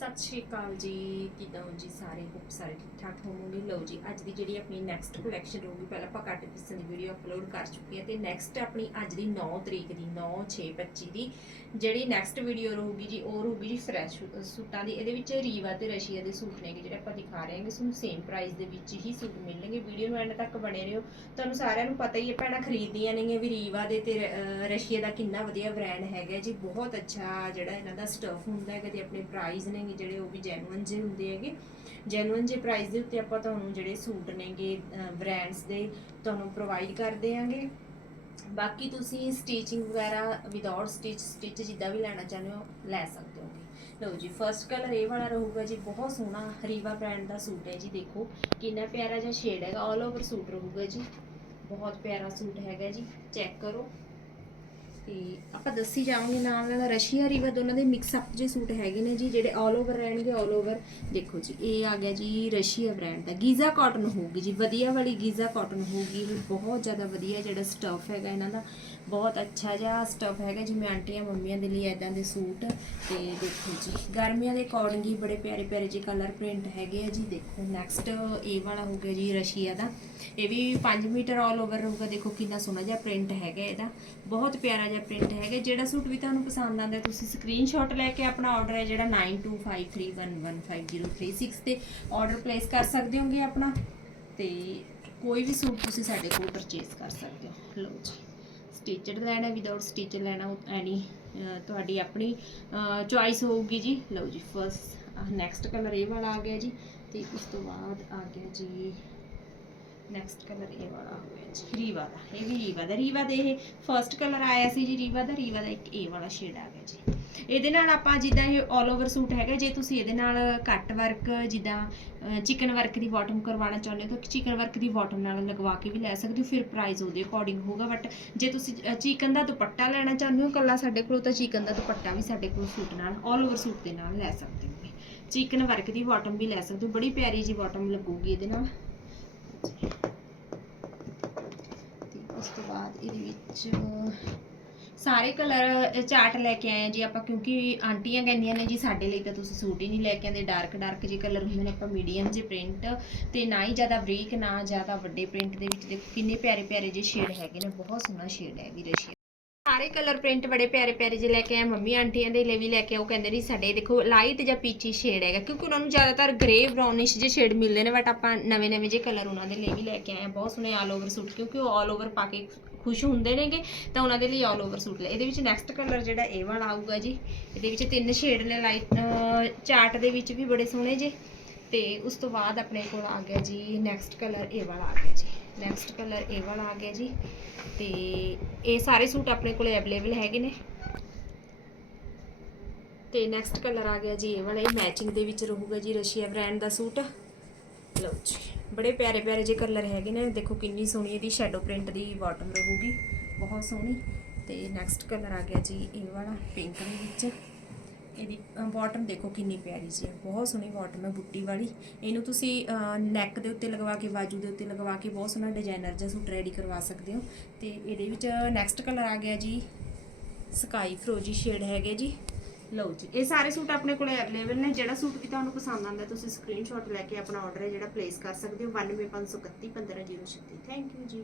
ਸਤਿ ਸ਼੍ਰੀ ਅਕਾਲ ਜੀ। ਕਿਦਾਂ ਹੋ ਜੀ? ਸਾਰੇ ਹੋਪ ਸਾਰੇ ਠੀਕ ਠਾਕ ਹੋਵੋਗੇ? ਲਓ ਜੀ, ਅੱਜ ਦੀ ਜਿਹੜੀ ਆਪਣੀ ਨੈਕਸਟ ਕਲੈਕਸ਼ਨ ਹੋਊਗੀ ਪਹਿਲਾਂ ਆਪਾਂ ਕੱਟ ਪੀਸਾਂ ਦੀ ਵੀਡੀਓ ਅਪਲੋਡ ਕਰ ਚੁੱਕੀ ਹਾਂ ਤੇ ਨੈਕਸਟ ਆਪਣੀ ਅੱਜ ਦੀ 9 ਤਰੀਕ ਦੀ 9 6 25 ਦੀ ਜਿਹੜੀ ਨੈਕਸਟ ਵੀਡੀਓ ਰਹੂਗੀ ਜੀ, ਉਹ ਰਹੂਗੀ ਜੀ ਫਰੈਸ਼ ਸੂਟਾਂ ਦੀ। ਇਹਦੇ ਵਿੱਚ ਰੀਵਾ ਤੇ ਰਸ਼ੀਆ ਦੇ ਸੂਟ ਨੇਗੇ ਜਿਹੜੇ ਆਪਾਂ ਦਿਖਾ ਰਹੇ ਹਾਂਗੇ। ਤੁਹਾਨੂੰ ਸੇਮ ਪ੍ਰਾਈਸ ਦੇ ਵਿੱਚ ਹੀ ਸੂਟ ਮਿਲਣਗੇ। ਵੀਡੀਓ ਨੂੰ ਐਂਡ ਤੱਕ ਬਣੇ ਰਹੋ। ਤੁਹਾਨੂੰ ਸਾਰਿਆਂ ਨੂੰ ਪਤਾ ਹੀ ਹੈ, ਭੈਣਾਂ ਖਰੀਦਦੀਆਂ ਨੇਗੀਆਂ ਵੀ ਰੀਵਾ ਦੇ ਤੇ ਰਸ਼ੀਆ ਦਾ ਕਿੰਨਾ ਵਧੀਆ ਬ੍ਰਾਂਡ ਹੈਗਾ ਜੀ। ਬਹੁਤ ਅੱਛਾ ਜਿਹੜਾ ਇਹਨਾਂ ਦਾ ਸਟਫ ਹੁੰਦਾ ਹੈਗਾ ਤੇ ਆਪਣੇ ਪ੍ਰਾਈਸ ਨੇਗੇ ਜਿਹੜੇ ਉਹ ਵੀ ਜੈਨੂਇਨ ਜੇ ਹੁੰਦੇ ਹੈਗੇ। ਜੈਨੂਇਨ ਜੇ ਪ੍ਰਾਈਸ ਦੇ ਉੱਤੇ ਆਪਾਂ ਤੁਹਾਨੂੰ ਜਿਹੜੇ ਸੂਟ ਨੇਗੇ ਬ੍ਰਾਂਡਸ ਦੇ ਤੁਹਾਨੂੰ ਪ੍ਰੋਵਾਈਡ ਕਰਦੇ ਆਂਗੇ ਬਾਕੀ ਤੁਸੀਂ ਸਟਿਚਿੰਗ ਵਗੈਰਾ ਵਿਦਆਊਟ ਸਟਿਚ ਸਟਿਚ ਜਿੱਦਾਂ ਵੀ ਲੈਣਾ ਚਾਹੁੰਦੇ ਹੋ, ਲੈ ਸਕਦੇ ਹੋਗੇ। ਲਓ ਜੀ ਫਰਸਟ ਕਲਰ ਇਹ ਵਾਲਾ ਰਹੂਗਾ ਜੀ, ਬਹੁਤ ਸੋਹਣਾ ਰੀਵਾ ਬ੍ਰਾਂਡ ਦਾ ਸੂਟ ਹੈ ਜੀ, ਦੇਖੋ। ਕਿੰਨਾ ਪਿਆਰਾ ਜਿਹਾ ਸ਼ੇਡ ਹੈਗਾ ਆਲ ਓਵਰ ਸੂਟ ਰਹੂਗਾ ਜੀ। ਬਹੁਤ ਪਿਆਰਾ ਸੂਟ ਹੈਗਾ ਜੀ ਚੈੱਕ ਕਰੋ। ਤੇ ਆਪਾਂ ਦੱਸੀ ਜਾਵਾਂਗੇ ਨਾਲ ਨਾਲ ਰਸ਼ੀਆ ਰੀਵਾ ਦੋਨਾਂ ਦੇ ਮਿਕਸ ਅਪ ਜੇ ਸੂਟ ਹੈਗੇ ਨੇ ਜੀ, ਜਿਹੜੇ ਆਲ ਓਵਰ ਰਹਿਣਗੇ ਆਲ ਓਵਰ ਦੇਖੋ ਜੀ, ਇਹ ਆ ਗਿਆ ਜੀ ਰਸ਼ੀਆ ਬ੍ਰਾਂਡ ਦਾ। ਗੀਜ਼ਾ ਕਾਟਨ ਹੋਊਗੀ ਜੀ, ਵਧੀਆ ਵਾਲੀ ਗੀਜ਼ਾ ਕਾਟਨ ਹੋਊਗੀ। ਇਹ ਬਹੁਤ ਜ਼ਿਆਦਾ ਵਧੀਆ ਜਿਹੜਾ ਸਟਫ ਹੈਗਾ ਇਹਨਾਂ ਦਾ। ਬਹੁਤ ਅੱਛਾ ਜਿਹਾ ਸਟਫ ਹੈਗਾ ਜਿਵੇਂ ਆਂਟੀਆਂ ਮੰਮੀਆਂ ਦੇ ਲਈ ਐਦਾਂ ਦੇ ਸੂਟ। ਤੇ ਦੇਖੋ ਜੀ, ਗਰਮੀਆਂ ਦੇ ਅਕੋਰਡਿੰਗ ਹੀ ਬੜੇ ਪਿਆਰੇ ਪਿਆਰੇ ਜਿਹੇ ਕਲਰ ਪ੍ਰਿੰਟ ਹੈਗੇ ਆ ਜੀ। ਦੇਖੋ ਨੈਕਸਟ ਇਹ ਵਾਲਾ ਹੋ ਗਿਆ ਜੀ ਰਸ਼ੀਆ ਦਾ। ਇਹ ਵੀ 5 ਮੀਟਰ ਆਲ ਓਵਰ ਰਹੂਗਾ। ਦੇਖੋ ਕਿੰਨਾ ਸੋਹਣਾ ਜਿਹਾ ਪ੍ਰਿੰਟ ਹੈਗਾ ਇਹਦਾ। ਬਹੁਤ ਪਿਆਰਾ ਜਿਹਾ ਪ੍ਰਿੰਟ ਹੈਗਾ, ਜਿਹੜਾ ਸੂਟ ਵੀ ਤੁਹਾਨੂੰ ਪਸੰਦ ਆਉਂਦਾ ਤੁਸੀਂ ਸਕਰੀਨਸ਼ਾਟ ਲੈ ਕੇ ਆਪਣਾ ਆਰਡਰ ਹੈ ਜਿਹੜਾ 9253115036 ਤੇ ਆਰਡਰ ਪਲੇਸ ਕਰ ਸਕਦੇ ਹੋਗੇ ਆਪਣਾ ਤੇ ਕੋਈ ਵੀ ਸੂਟ ਤੁਸੀਂ ਸਾਡੇ ਕੋਲ ਪਰਚੇਸ ਕਰ ਸਕਦੇ ਹੋ। ਲਓ ਜੀ ਸਟਿਚਡ ਲੈਣਾ ਵਿਦਆਊਟ ਸਟਿਚ ਲੈਣਾ ਐਨੀ ਤੁਹਾਡੀ ਆਪਣੀ ਚੁਆਇਸ ਹੋਊਗੀ ਜੀ। ਲਓ ਜੀ ਫਸਟ ਨੈਕਸਟ ਕਲਰ ਇਹ ਵਾਲਾ ਆ ਗਿਆ ਜੀ, ਤੇ ਉਸ ਤੋਂ ਬਾਅਦ ਆ ਗਿਆ ਜੀ ਨੈਕਸਟ ਕਲਰ ਇਹ ਵਾਲਾ ਹੋ ਗਿਆ ਜੀ ਰੀਵਾ ਦਾ, ਇਹ ਵੀ ਰੀਵਾ ਦਾ, ਰੀਵਾ ਦੇ ਇਹ ਫਰਸਟ ਕਲਰ ਆਇਆ ਸੀ ਜੀ ਰੀਵਾ ਦਾ ਰੀਵਾ ਦਾ ਇੱਕ ਇਹ ਵਾਲਾ ਸ਼ੇਡ ਆ ਗਿਆ ਜੀ। ਇਹਦੇ ਨਾਲ ਆਪਾਂ ਜਿੱਦਾਂ ਇਹ 올 ਓਵਰ ਸੂਟ ਹੈਗਾ, ਜੇ ਤੁਸੀਂ ਇਹਦੇ ਨਾਲ ਕੱਟ ਵਰਕ ਜਿੱਦਾਂ ਚਿਕਨ ਵਰਕ ਦੀ ਬਾਟਮ ਕਰਵਾਉਣਾ ਚਾਹੁੰਦੇ ਹੋ, ਤਾਂ ਚਿਕਨ ਵਰਕ ਦੀ ਬਾਟਮ ਨਾਲ ਲਗਵਾ ਕੇ ਵੀ ਲੈ ਸਕਦੇ ਹੋ, ਫਿਰ ਪ੍ਰਾਈਸ ਉਹਦੇ ਅਕੋਰਡਿੰਗ ਹੋਊਗਾ ਬਟ ਜੇ ਤੁਸੀਂ ਚਿਕਨ ਦਾ ਦੁਪੱਟਾ ਲੈਣਾ ਚਾਹੁੰਦੇ ਹੋ ਕੱਲਾ ਸਾਡੇ ਕੋਲ, ਤਾਂ ਚਿਕਨ ਦਾ ਦੁਪੱਟਾ ਵੀ ਸਾਡੇ ਕੋਲ ਸੂਟ ਨਾਲ 올 ਓਵਰ ਸੂਟ ਦੇ ਨਾਲ ਲੈ ਸਕਦੇ ਹੋ ਚਿਕਨ ਵਰਕ ਦੀ ਬਾਟਮ ਵੀ ਲੈ ਸਕਦੇ ਹੋ, ਬੜੀ ਪਿਆਰੀ ਜੀ ਬਾਟਮ ਲੱਗੂਗੀ ਇਹਦੇ ਨਾਲ। ਉਸ ਤੋਂ ਬਾਅਦ ਇਹਦੇ ਵਿੱਚ ਸਾਰੇ ਕਲਰ ਚਾਰਟ ਲੈ ਕੇ ਆਏ ਆ ਜੀ ਆਪਾਂ, ਕਿਉਂਕਿ ਆਂਟੀਆਂ ਕਹਿੰਦੀਆਂ ਨੇ ਜੀ, ਸਾਡੇ ਲਈ ਤਾਂ ਤੁਸੀਂ ਸੂਟ ਹੀ ਨਹੀਂ ਲੈ ਕੇ ਆਂਦੇ ਡਾਰਕ ਡਾਰਕ ਜੇ ਕਲਰ ਹੁੰਦੇ ਨੇ, ਆਪਾਂ ਮੀਡੀਅਮ ਜੇ ਪ੍ਰਿੰਟ ਤੇ ਨਾ ਹੀ ਜ਼ਿਆਦਾ ਬਰੀਕ, ਨਾ ਜ਼ਿਆਦਾ ਵੱਡੇ ਪ੍ਰਿੰਟ ਦੇ ਵਿੱਚ ਦੇਖੋ, ਕਿੰਨੇ ਪਿਆਰੇ ਪਿਆਰੇ ਜੇ ਸ਼ੇਡ ਹੈਗੇ ਨੇ, ਬਹੁਤ ਸੋਹਣਾ ਸ਼ੇਡ ਹੈ ਵੀ ਰਸ਼ੀਆ ਸਾਰੇ ਕਲਰ ਪ੍ਰਿੰਟ ਬੜੇ ਪਿਆਰੇ ਪਿਆਰੇ ਜਿਹੇ ਲੈ ਕੇ ਆਏ ਮੰਮੀ ਆਂਟੀਆਂ ਦੇ ਲਈ ਵੀ ਲੈ ਕੇ ਉਹ ਕਹਿੰਦੇ ਨਹੀਂ ਸਾਡੇ ਦੇਖੋ ਲਾਈਟ ਜਾਂ ਪੀਚੀ ਸ਼ੇਡ ਹੈਗਾ। ਕਿਉਂਕਿ ਉਹਨਾਂ ਨੂੰ ਜ਼ਿਆਦਾਤਰ ਗ੍ਰੇ ਬ੍ਰਾਊਨਿਸ਼ ਜਿਹੇ ਸ਼ੇਡ ਮਿਲਦੇ ਨੇ ਬਟ ਆਪਾਂ ਨਵੇਂ ਨਵੇਂ ਜਿਹੇ ਕਲਰ ਉਹਨਾਂ ਦੇ ਲਈ ਵੀ ਲੈ ਕੇ ਆਏ ਆ। ਬਹੁਤ ਸੋਹਣੇ ਆਲ ਓਵਰ ਸੂਟ ਕਿਉਂਕਿ ਉਹ ਆਲ ਓਵਰ ਪਾ ਕੇ ਖੁਸ਼ ਹੁੰਦੇ ਨੇਗੇ, ਤਾਂ ਉਹਨਾਂ ਦੇ ਲਈ ਆਲ ਓਵਰ ਸੂਟ ਲੈ। ਇਹਦੇ ਵਿੱਚ ਨੈਕਸਟ ਕਲਰ ਜਿਹੜਾ ਇਹ ਵਾਲਾ ਆਊਗਾ ਜੀ, ਇਹਦੇ ਵਿੱਚ ਤਿੰਨ ਸ਼ੇਡ ਨੇ ਲਾਈਟ ਚਾਰਟ ਦੇ ਵਿੱਚ ਵੀ ਬੜੇ ਸੋਹਣੇ ਜੇ। ਤੇ ਉਸ ਤੋਂ ਬਾਅਦ ਆਪਣੇ ਕੋਲ ਆ ਗਿਆ ਜੀ ਨੈਕਸਟ ਕਲਰ ਇਹ ਵਾਲਾ ਆ ਗਿਆ ਜੀ। ਨੈਕਸਟ ਕਲਰ ਇਹ ਵਾਲਾ ਆ ਗਿਆ ਜੀ। ਤੇ ਇਹ ਸਾਰੇ ਸੂਟ ਆਪਣੇ ਕੋਲ ਅਵੇਲੇਬਲ ਹੈਗੇ ਨੇ। ਤੇ ਨੈਕਸਟ ਕਲਰ ਆ ਗਿਆ ਜੀ ਇਹ ਵਾਲਾ ਇਹ ਮੈਚਿੰਗ ਦੇ ਵਿੱਚ ਰਹੂਗਾ ਜੀ ਰਸ਼ੀਆ ਬ੍ਰਾਂਡ ਦਾ ਸੂਟ। ਲਓ ਜੀ, ਬੜੇ ਪਿਆਰੇ ਪਿਆਰੇ ਜਿਹੇ ਕਲਰ ਹੈਗੇ ਨੇ। ਦੇਖੋ ਕਿੰਨੀ ਸੋਹਣੀ ਇਹਦੀ ਸ਼ੈਡੋ ਪ੍ਰਿੰਟ ਦੀ ਬਾਟਮ ਰਹੂਗੀ। ਬਹੁਤ ਸੋਹਣੀ। ਤੇ ਨੈਕਸਟ ਕਲਰ ਆ ਗਿਆ ਜੀ ਇਹ ਵਾਲਾ ਪਿੰਕ ਦੇ ਵਿੱਚ। ਇਹਦੀ ਬਾਟਮ ਦੇਖੋ ਕਿੰਨੀ ਪਿਆਰੀ ਜੀ ਹੈ। ਬਹੁਤ ਸੋਹਣੀ ਬਾਟਮ ਹੈ ਬੁੱਟੀ ਵਾਲੀ। ਇਹਨੂੰ ਤੁਸੀਂ ਨੈਕ ਦੇ ਉੱਤੇ ਲਗਵਾ ਕੇ, ਬਾਜੂ ਦੇ ਉੱਤੇ ਲਗਵਾ ਕੇ ਬਹੁਤ ਸੋਹਣਾ ਡਿਜ਼ਾਈਨਰ ਜਿਹਾ ਸੂਟ ਰੈਡੀ ਕਰਵਾ ਸਕਦੇ ਹੋ। ਤੇ ਇਹਦੇ ਵਿੱਚ ਨੈਕਸਟ ਕਲਰ ਆ ਗਿਆ ਜੀ ਸਕਾਈ ਫਰੋਜੀ ਸ਼ੇਡ ਹੈਗੇ ਜੀ। ਲਓ ਜੀ, ਇਹ ਸਾਰੇ ਸੂਟ ਆਪਣੇ ਕੋਲ ਅਵੇਲੇਬਲ ਨੇ। ਜਿਹੜਾ ਸੂਟ ਵੀ ਤੁਹਾਨੂੰ ਪਸੰਦ ਆਉਂਦਾ, ਤੁਸੀਂ ਸਕਰੀਨਸ਼ਾਟ ਲੈ ਕੇ ਆਪਣਾ ਆਰਡਰ ਹੈ ਜਿਹੜਾ ਪਲੇਸ ਕਰ ਸਕਦੇ ਹੋ। 91531 15036 ਥੈਂਕ ਯੂ ਜੀ।